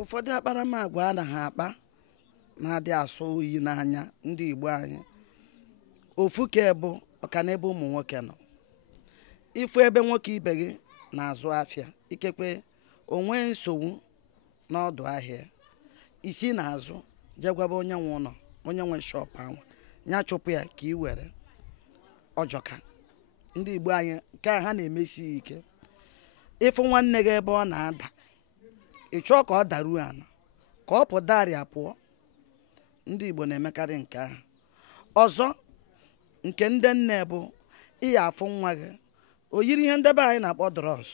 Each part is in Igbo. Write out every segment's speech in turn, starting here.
ụfọdụ akparamagwa a na ha akpa na-adị asọ oyi n'anya ndị Igbo anyị. Ofu ka bụ ọka n'ebe ụmụ nwoke nọ. Ifu ebe nwoke ibe gị na-azụ afịa, ikekwe onwe nsogbu n'ọdụ ahịa, isi na-azụ jegwaba onye nwe ụlọ, onye nwe shop ahụ, nya chụpụ ya ka ị were ọjọka. Ndị Igbo anyị ka ha na-emesi ike. Ịfụ nwanne gị ebe ọ na-ada, ị chọọ ka ọ daruo ana, ka ọ pụdarịa pụọ. Ndị Igbo na-emekarị nke ahụ. Ọzọ nke ndị nne bụ ịya afụ nwa gị o yiri ihe ndebe anyị na-akpọ drọs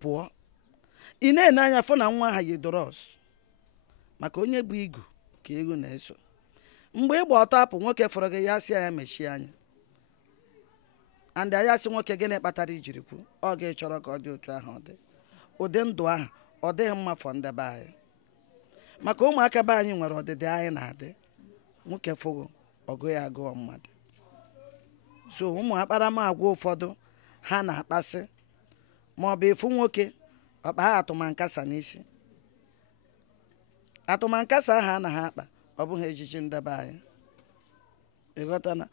pụọ, ị na-ene anya fụ na nwa ha yi drọs, maka onye bụ igu ka ego na-eso. Mgbe ịgba ọtọ apụ nwoke fọrọ gị ya sị ya mechie anya, and ya sị nwoke gịnị kpatara ijiri kwu, ọ ga chọrọ ka ọ dị otu ahụ ọ dị. Ụdị ndụ ahụ ọ dịghị mma fọ ndebe anyị, maka ụmụaka be anyị nwere ọdịdị anyị na-adị. Nwoke fụgo ọgụ ya agụọ mmadụ. So ụmụ akparamagwa ụfọdụ ha na-akpasị, ma ọ bụ ịfụ nwoke ọkpa ha atụmankasa n'isi. Atụmankasa ahụ a na ha akpa ọ bụghị ejiji ndebe anyị, ịghọta na.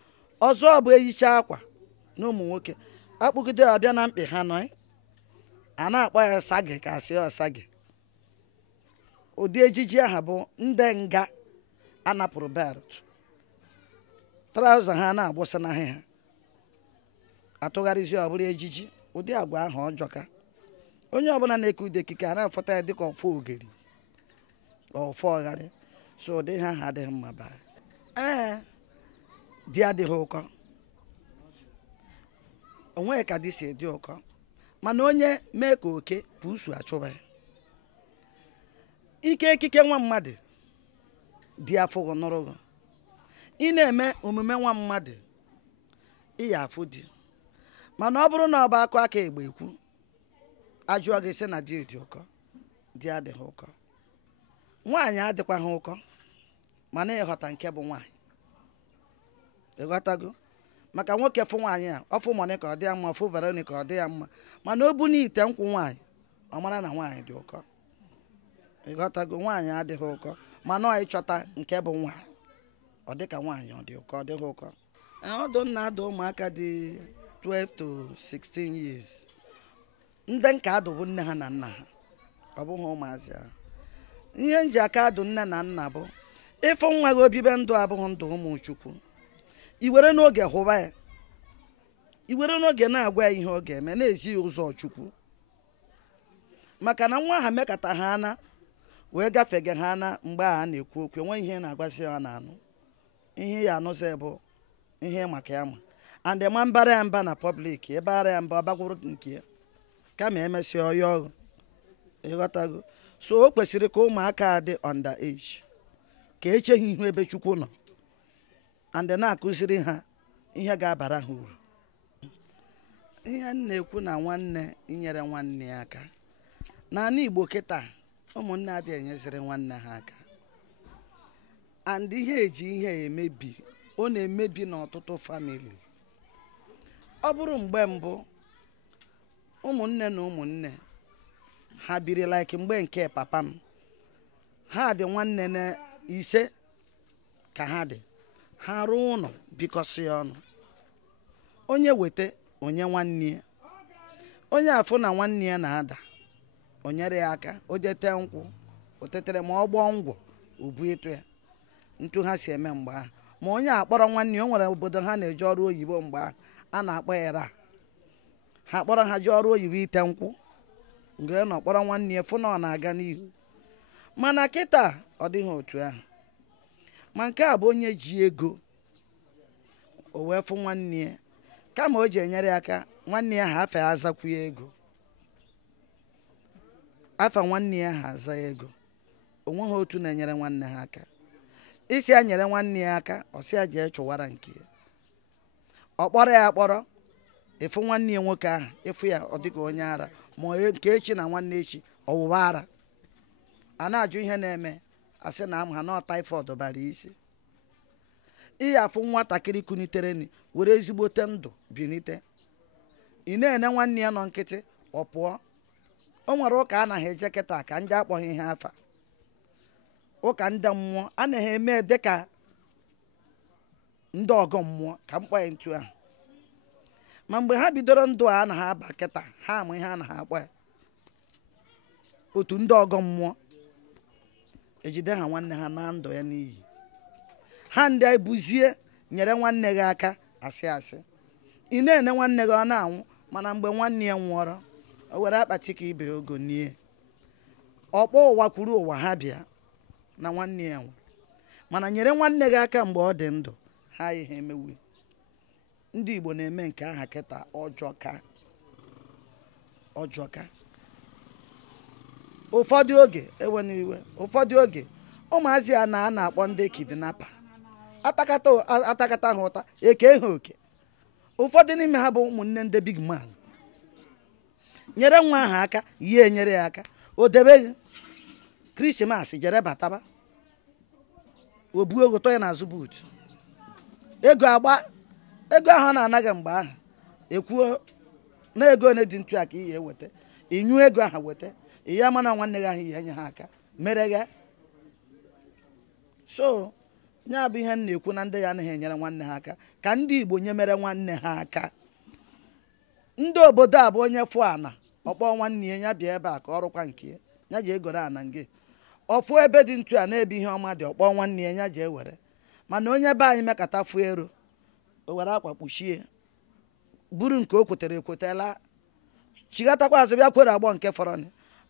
Ọzọ bụ eyicha akwa na ụmụ nwoke akpụgide ọbịa na mkpị ha nọ, a na-akpọ ya sagi ka asị ọsagi. Ụdị ejiji aha bụ ndị nga anapụrụ belt, trauza ha na-agbụsa n'ahịa ha, atụgharịzi ọbụla ejiji. Ụdị agwa ahụ ọjọka. Onye ọbụla na-eke ude ekike a na-afọta ya dịka ọfọ ogeri, ọfọ ọgharị. So ụdị ha adịghị mma baa. Di adịghị ụkọ, onwe ka di si dị ụkọ, mana onye mee ka oke pusu achụba ya. Ike ekike nwa mmadụ dị afụghị nụrụghị. Ị na-eme omume nwa mmadụ ịya afụ di, mana ọ bụrụ na ọ bụ akụ aka egbe ekwu ajụọ gị sị na di dị ụkọ. Di adịghị ụkọ, nwaanyị adịkwaghị ụkọ, mana ịghọta nke bụ nwaanyị, ịghọtago. Maka nwoke fụ nwaanyị a ọfụ mọnị ka ọ dị ya mma, ọfụ Veronica ọ dị ya mma, mana o bu n'ite nkwụ nwaanyị ọ mara na nwaanyị dị ụkọ, ịghọtago. Nwaanyị adịghị ụkọ, mana ọ ịchọta nke bụ nwaanyị ọ dị ka nwaanyị ọ dị ụkọ, ọ dịghị ụkọ. Ọdụ nna ada ụmụaka dị 12 to 16 years, ndị nka adụ bụ nne ha na nna ha, ọ bụghị ụmụazị ahụ. Ihe nji aka adụ nne na nna bụ ịfụ nwa gị obibe ndụ abụghị ndụ ụmụ Chukwu. I were n'oge hụba ya, i were n'oge na-agwa ya ihe ọ ga-eme, na-ezi ụzọ Chukwu. Maka na nwa ha mekata ha ana wee gafege ha ana mgbe a na-ekwu okwu, enwe ihe na-agwasị ha na-anụ. Ihe ya anụzi bụ ihe maka ya ma, and ma mbara ya mba na public, ebe ara ya mba ọbakwuru nke ya kama emesịa ọya ọgụ, ịghọtago. So o kwesịrị ka ụmụaka dị under age, ka echeghị ihu ebe Chukwu nọ, and na-akụziri ha ihe ga-abara ha uru. Ihe m na-ekwu na nwanne inyere nwanne ya aka. N'ala Igbo kịta ụmụnne adịghị enyeziri nwanne ha aka, and ihe eji ihe emebi, ọ na-emebi n'ọtụtụ famili. Ọ bụrụ mgbe mbụ ụmụnne na ụmụnne ha biri like mgbe nke papa m, ha dị nwanne na ise ka ha dị, ha rụọ ụlọ bikọsị ọnụ, onye weta onye nwanne ya, onye afụ na nwanne ya na-ada o nyere ya aka, o jete nkwụ o tetere, ma ọ gbọọ ngwọ ubu ịtụ ya, ntu ha si eme mgbe ahụ. Ma onye akpọrọ nwanne ya, o nwere obodo ha na-eje ọrụ oyibo mgbe ahụ a na-akpọ era, ha kpọrọ ha ji ọrụ oyibo ite nkwụ, mgbe nọ kpọrọ nwanne ya fụ na ọ na-aga n'ihu. Mana kịta ọ dịghị otu ahụ. Ma nke a bụ onye ji ego, o wee fụ nwanne ya, kama o ji enyere ya aka, nwanne ya ha afa ya azakwu ya ego, afa nwanne ya ha aza ya ego. Onwe ha otu na-enyere nwanne ha aka. Isi ya nyere nwanne ya aka, ọ sị ya jee chụwara nke ya, ọ kpọrọ ya akpọrọ, ịfụ nwanne ya nwoke ahụ ịfụ ya ọ dịka onye ara, ma nke echi na nwanne echi ọwụwa ara. A na-ajụ ihe na-eme, asị na ama ha na taifọd bara isi. Ihe afụ nwatakịrị kunitere ni were ezigbote ndụ binite, ị na-ene nwanne ya nọ nkịtị, ọ pụọ o nwere ụka anaghị eje kịta ka ndị akpọghị ihe afa ụka ndị mmụọ anaghị eme dịka ndị ọgọ mmụọ ka mkpọ ya ntu ahụ ma mgbe ha bidoro ndụ a anaghị aba kịta ha ama ihe anaghị akpọ ya otu ndị ọgọ mmụọ ejide ha nwanne ha na ndụ ya n'iyi ha ndị ebuzie nyere nwanne gị aka asị asị ị na-ene nwanne gị ọ na-anwụ mana mgbe nwanne ya nwụọrọ o were akpati ka ibe ogo nie ọkpọ ụwa kwuru ụwa ha bịa na nwanne ya nwụrụ mana nyere nwanne gị aka mgbe ọ dị ndụ ha ihe emewu ndị Igbo na-eme nke aha kịta ọjọka ụfọdụ oge ewe n'iwe ụfọdụ oge ụmụazị a na-akpọ ndị kidnapa atakata ha ụta eke ha oke ụfọdụ n'ime ha bụ ụmụnne ndị big man nyere nwa ahụ aka ya enyere ya aka o debeghị krismas jere bataba obu ego tọ ya n'azụ buutu ego agba ego ahụ na-anaghị mgbe ahụ ekwuo na ego one dị ntu a ka ihe eweta inyu ego ahụ weta ihe mana nwanne gị ahụ ihe nye ha aka mere gị so nya bụ ihe m na-ekwu na ndị ya anaghị enyere nwanne ha aka ka ndị Igbo nye mere nwanne ha aka ndị obodo a bụ onye fụ ana ọkpọ nwanne ya bịa ebe a ka ọrụkwa nke ya ji egoro ana nke ọfụ ebe dị ntu a na-ebe ihe ọma dị ọkpọ nwanne ya ji ewere mana onye be anyị mekata fụ ero o were akwa kpuchie buru nke o kwetere ekwetela chigatakwa azụ bịa kwere agbọ nke fọrọ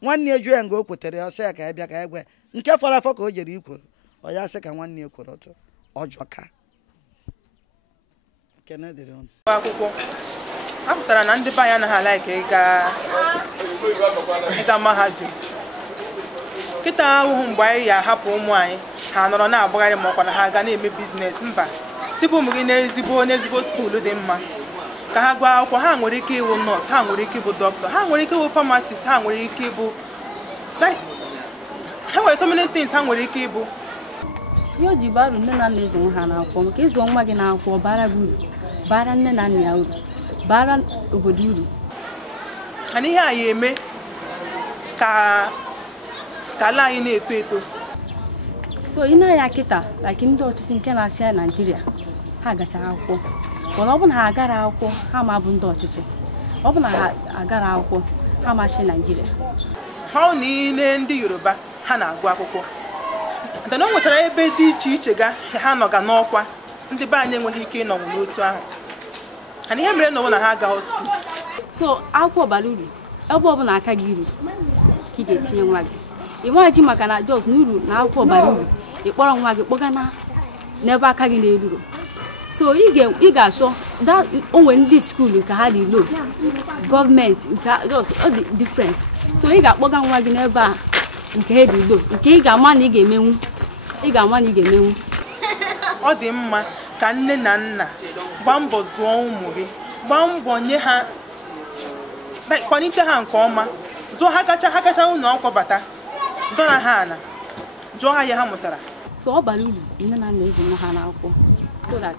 nwanne ya jụọ ya nga o kwetere ya ọsọ ya ka ya bịa ka ya gwa nke fọrọ afọ ka o jere ikworo ọ ya sị ka nwanne ya kwere ọtọ ọjọka akwụkwọ a pụtara na ndị be anyị anaghị ala ka ịga mahadum kịta ahụhụ mgbe anyị ya ahapụ ụmụ anyị ha nọrọ na-agbagharị ma ọkwa na ha ga na-eme biznes mba tupu ụmụ gị n'ezigbo skuulu dị mma ka ha gụọ akwụkwọ ha nwere ike ịwụ nọọsụ ha nwere ike ịbụ dọkịta ha nwere ike ịwụ famasist ha nwere ike ịbụ ha nwere so many things ha nwere ike ịbụ ihe o ji baru nne na nna ịzụ ha n'akwụkwọ maka ịzụ nwa gị n'akwụkwọ bara gị uru bara nne na nna ya uru bara obodo uru mana ihe anyị eme ka ala anyị na-eto eto so ị na-aya kịta like ndị ọchịchị nke na-achị ya Naịjirịa ha gachara akwụkwọ mana ọ bụ na ha agara akwụkwọ ha ma bụ ndị ọchịchị ọ bụ na ha agara akwụkwọ ha machi Naịjirịa ha niile ndị Yoruba ha na-agụ akwụkwọ mana o nwechara ebe dị iche iche ha nọga n'ọkwa ndị be anyị enweghị ike ịnọgbu n'otu ahụ mana ihe mere n'ọnwụ na ha agaghị skuul so akwụkwọ bara uru ebe ọ bụla aka gị uru ka ị ga-etinye nwa gị ị nwaji maka na jos na uru na akwụkwọ bara uru ịkpọrọ nwa gị kpọga n'ebe aka gị na-eruru so ị ga-asọ onwe ndị skuulu nke ha dị low gọọmenti nke jos ọ dị difference so ị ga-akpọga nwa gị n'ebe a nke ha dị low nke ị ga-ama na ị ga-emenwu ọ dị mma ka nne na nna gbaa mbọ zụọ ụmụ gị gbaa mbọ nye ha kwalite ha nke ọma zụọ ha kacha ụlọ akwụkwọ bata dọra ha ana jụọ ha ihe ha mụtara so ọ bara uru nne na nna ịzụ nwa ha n'akwụkwọ so that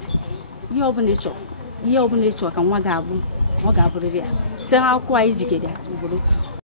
ihe ọbụla ị chọrọ ka nwa ga-abụ ọ ga-abụrịrị ya site n'akwụkwọ anyị zigara ya obodo